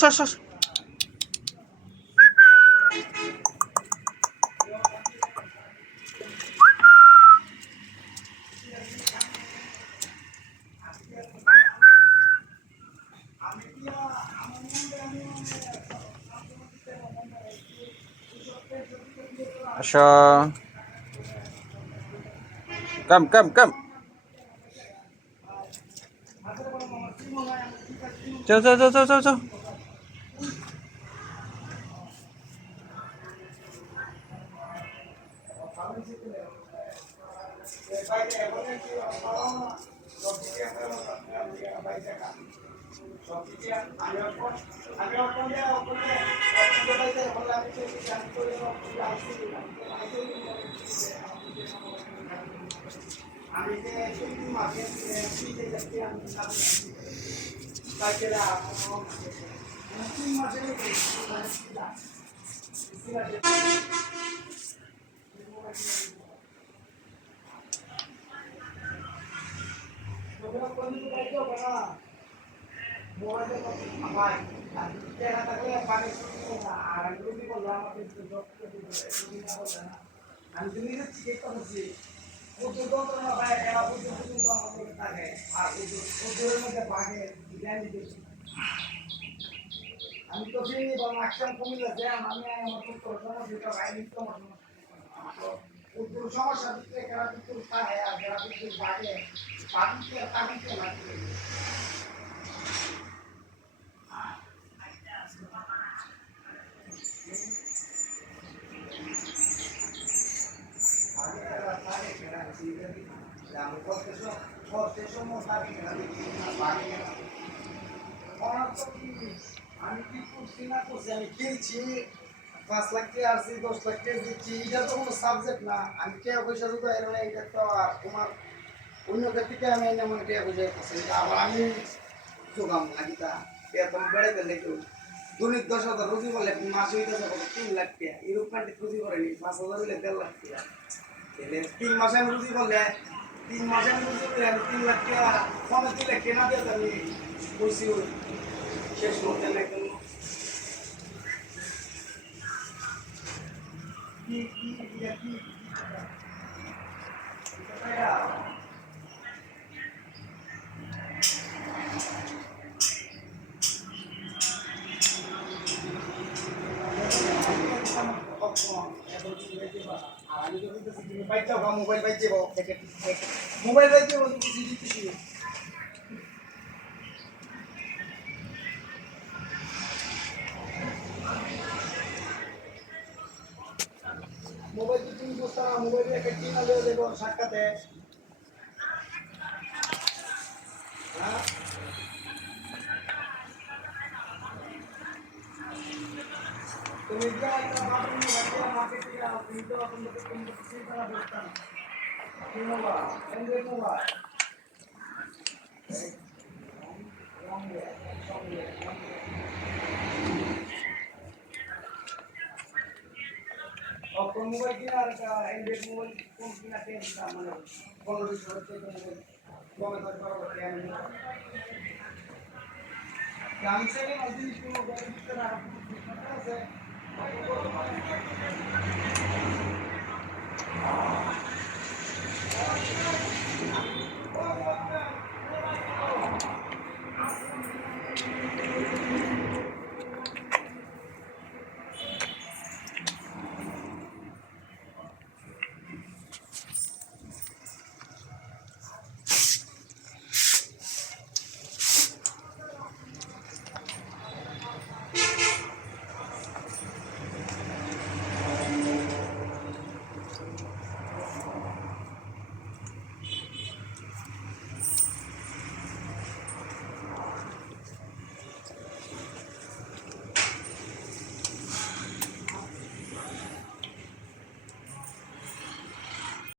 সর। আসো, কাম। যাও। আমি কি করছি না করছি, আমি খেলছি 5 লাখ টাকা আসছি, 10 লাখ টাকা দিচ্ছি, এটা তো কোনো সাবজেক্ট না। আমি টাকা পয়সা তো এর না, এটা তো আর তোমার অন্য ক্ষেত্রে আমি এমন টাকা পয়সা করছি, আবার আমি যোগাম নাকি তা বেতন বেড়ে গেলে কেউ দৈনিক 10,000 রুজি করলে মাসে হইতেছে কত 3 লাখ টাকা। ইউরোপ কান্ট্রি রুজি করেনি 5,000 হইলে 1.5 লাখ টাকা। 3 মাসে আমি রুজি করলে 3 মাসে আমি রুজি করলে আমি 3 লাখ টাকা কমে 3 লাখ টাকা না দিয়ে আমি বসি শেষ করতে না কেন কি মোবাইল বাইতে মোবাইল বাইতে মোবাইল তুমি বসা মোবাইল একটা কিনা দেব সাক্ষাতে তুমি যা একটা বাথরুম বাচ্চা মার্কেটে যাও, তুমি তো তুমি চিন্তা না করতে না। কি মোবাইল অ্যান্ড্রয়েড মোবাইল কোন মোবাইল কিনা আর অ্যান্ড্রয়েড মোবাইল কোন কিনা টেনশন মানে বড় বিষয় হচ্ছে মোবাইল কবে ধরে পারবো আমি চাইলে মাঝে কোনো বড় দিতে না আছে